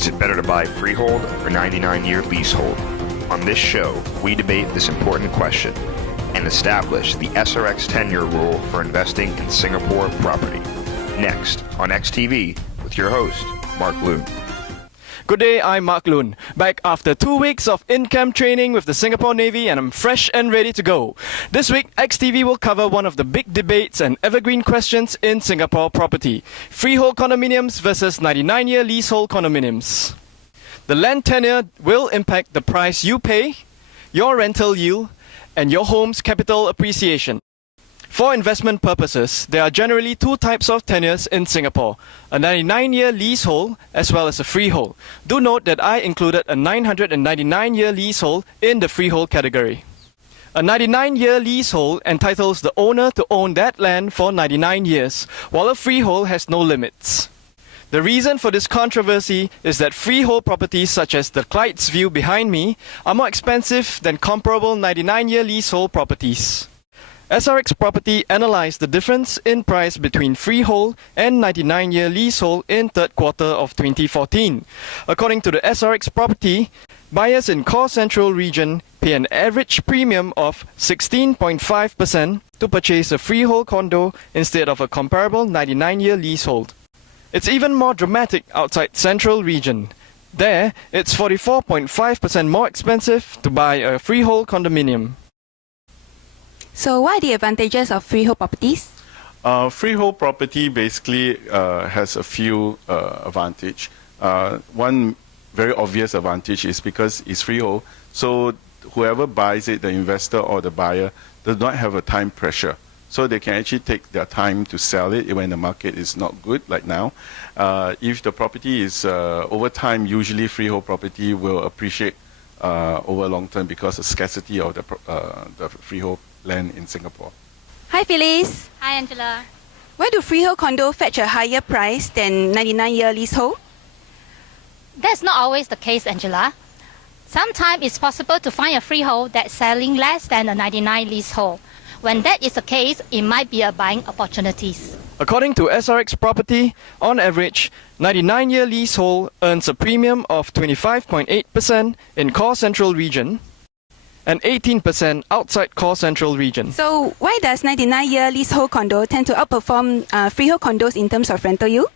Is it better to buy freehold or 99-year leasehold? On this show, we debate this important question and establish the SRX tenure rule for investing in Singapore property. Next on XTV with your host, Mark Loon. Good day, I'm Mark Loon, back after 2 weeks of in-camp training with the Singapore Navy, and I'm fresh and ready to go. This week, XTV will cover one of the big debates and evergreen questions in Singapore property: freehold condominiums versus 99-year leasehold condominiums. The land tenure will impact the price you pay, your rental yield, and your home's capital appreciation. For investment purposes, there are generally two types of tenures in Singapore: a 99-year leasehold as well as a freehold. Do note that I included a 999-year leasehold in the freehold category. A 99-year leasehold entitles the owner to own that land for 99 years, while a freehold has no limits. The reason for this controversy is that freehold properties such as the Clyde's View behind me are more expensive than comparable 99-year leasehold properties. SRX Property analysed the difference in price between freehold and 99-year leasehold in third quarter of 2014. According to the SRX Property, buyers in Core Central region pay an average premium of 16.5% to purchase a freehold condo instead of a comparable 99-year leasehold. It's even more dramatic outside Central region. There, it's 44.5% more expensive to buy a freehold condominium. So what are the advantages of freehold properties? Freehold property basically has a few advantage. One very obvious advantage is because it's freehold, so whoever buys it, the investor or the buyer, does not have a time pressure. So they can actually take their time to sell it when the market is not good, like now. If the property is over time, usually freehold property will appreciate over long term because of scarcity of the freehold land in Singapore. Hi Phyllis. Hi Angela. Why do freehold condo fetch a higher price than 99-year leasehold? That's not always the case, Angela. Sometimes it's possible to find a freehold that's selling less than a 99 leasehold. When that is the case, it might be a buying opportunity. According to SRX Property, on average, 99-year leasehold earns a premium of 25.8% in Core Central region and 18% outside Core Central region. So why does 99-year leasehold condo tend to outperform freehold condos in terms of rental yield?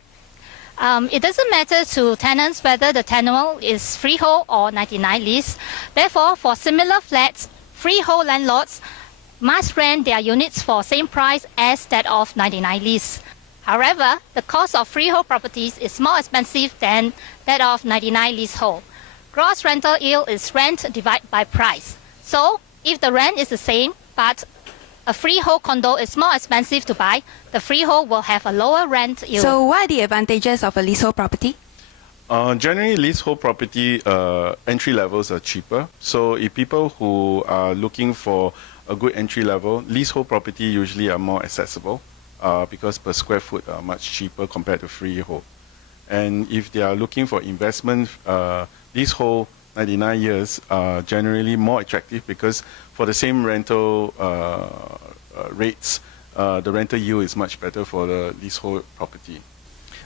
It doesn't matter to tenants whether the tenure is freehold or 99 lease. Therefore, for similar flats, freehold landlords must rent their units for same price as that of 99 lease. However, the cost of freehold properties is more expensive than that of 99 leasehold. Gross rental yield is rent divided by price. So, if the rent is the same, but a freehold condo is more expensive to buy, the freehold will have a lower rent yield. So, what are the advantages of a leasehold property? Generally, leasehold property entry levels are cheaper. So, if people who are looking for a good entry level, leasehold property usually are more accessible because per square foot are much cheaper compared to freehold. And if they are looking for investment, leasehold 99 years are generally more attractive because for the same rental rates, the rental yield is much better for the leasehold property.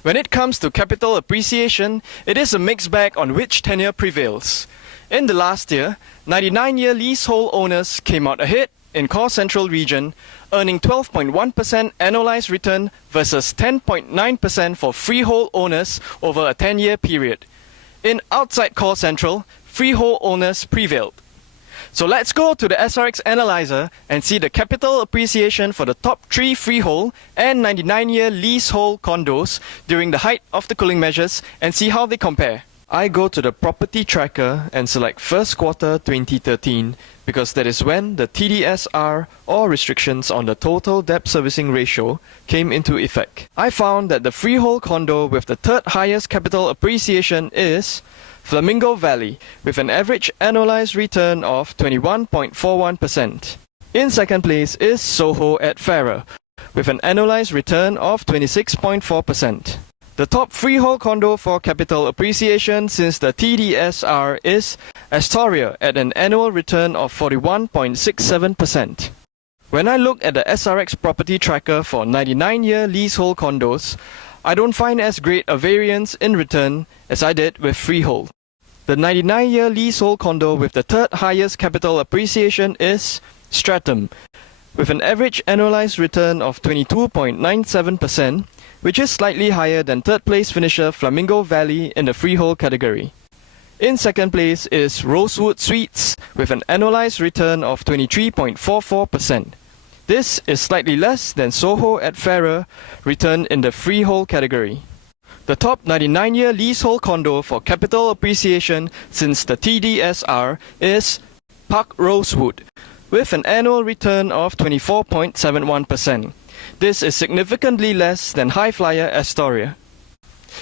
When it comes to capital appreciation, it is a mixed bag on which tenure prevails. In the last year, 99-year leasehold owners came out ahead in Core Central region, earning 12.1% annualized return versus 10.9% for freehold owners over a 10-year period. In outside Core Central, freehold owners prevailed. So let's go to the SRX Analyzer and see the capital appreciation for the top 3 freehold and 99-year leasehold condos during the height of the cooling measures and see how they compare. I go to the property tracker and select first quarter 2013 because that is when the TDSR or restrictions on the total debt servicing ratio came into effect. I found that the freehold condo with the third highest capital appreciation is Flamingo Valley with an average annualized return of 21.41%. In second place is Soho at Farrer with an annualized return of 26.4%. The top freehold condo for capital appreciation since the TDSR is Astoria at an annual return of 41.67%. When I look at the SRX property tracker for 99-year leasehold condos, I don't find as great a variance in return as I did with Freehold. The 99-year leasehold condo with the third highest capital appreciation is Stratham, with an average annualized return of 22.97%, which is slightly higher than third place finisher Flamingo Valley in the freehold category. In second place is Rosewood Suites with an annualized return of 23.44%. This is slightly less than Soho at Farrer return in the freehold category. The top 99-year leasehold condo for capital appreciation since the TDSR is Park Rosewood, with an annual return of 24.71%. This is significantly less than high flyer Astoria.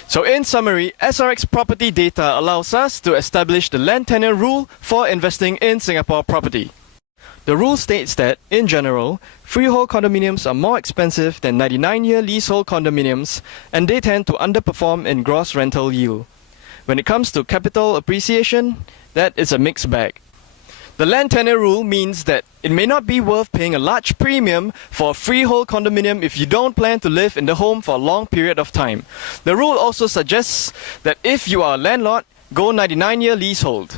So in summary, SRX property data allows us to establish the Land Tenure Rule for investing in Singapore property. The rule states that, in general, freehold condominiums are more expensive than 99-year leasehold condominiums, and they tend to underperform in gross rental yield. When it comes to capital appreciation, that is a mixed bag. The Land Tenure Rule means that it may not be worth paying a large premium for a freehold condominium if you don't plan to live in the home for a long period of time. The rule also suggests that if you are a landlord, go 99-year leasehold.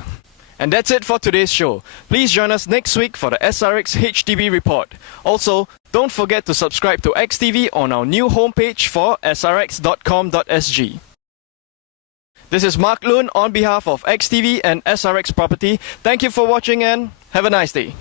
And that's it for today's show. Please join us next week for the SRX HDB report. Also, don't forget to subscribe to XTV on our new homepage for srx.com.sg. This is Mark Loon on behalf of XTV and SRX Property. Thank you for watching and have a nice day.